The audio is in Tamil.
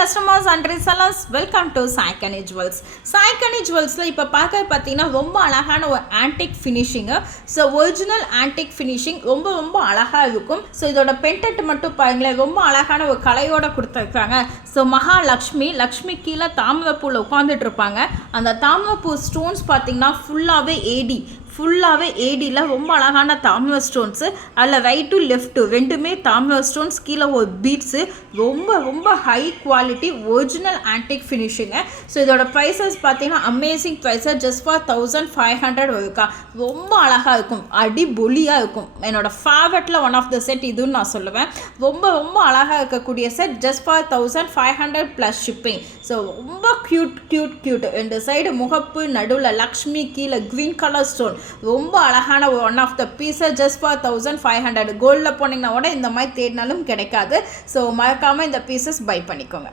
customers and resellers, welcome to Sai Kani Jewels. Sai Kani Jewelsல இப்போ பார்த்தீங்கன்னா ரொம்ப அழகான ஒரு antique finishing. So original antique finishing ரொம்ப அழகாக இருக்கும். ஸோ இதோட பென்டென்ட் மட்டும் பாருங்களேன், ரொம்ப அழகான ஒரு கலையோட கொடுத்துருக்காங்க. ஸோ லக்ஷ்மி கீழே தாமரைப்பூவில் உட்காந்துட்டு இருப்பாங்க. அந்த தாமரைப்பூ ஸ்டோன்ஸ் பார்த்தீங்கன்னா ஃபுல்லாகவே ஏடியில் ரொம்ப அழகான தாமிர ஸ்டோன்ஸு, அதில் ரைட் டு லெஃப்ட்டு ரெண்டுமே தாமிர ஸ்டோன்ஸ், கீழே ஒரு பீட்ஸு, ரொம்ப high quality original antique finishing. So இதோட ப்ரைஸஸ் பார்த்தீங்கன்னா அமேசிங் ப்ரைஸஸ், ஜஸ்ட் ஃபார் 1500 இருக்கா. ரொம்ப அழகாக இருக்கும், அடிபொலியாக இருக்கும். என்னோடய ஃபேவரட்டில் ஒன் ஆஃப் த செட் இதுன்னு நான் சொல்லுவேன். ரொம்ப அழகாக இருக்கக்கூடிய set, just for 1500 plus shipping. So ரொம்ப க்யூட். இந்த சைடு முகப்பு, நடுவில் லக்ஷ்மி, கீழே க்ரீன் கலர் ஸ்டோன், ரொம்ப அழகான one of the pieces, just for 1500. கோல்டில் போனீங்கன்னா கூட இந்த மாதிரி தேடினாலும் கிடைக்காது. ஸோ மறக்காமல் இந்த பீசஸ் பை பண்ணிக்கோங்க.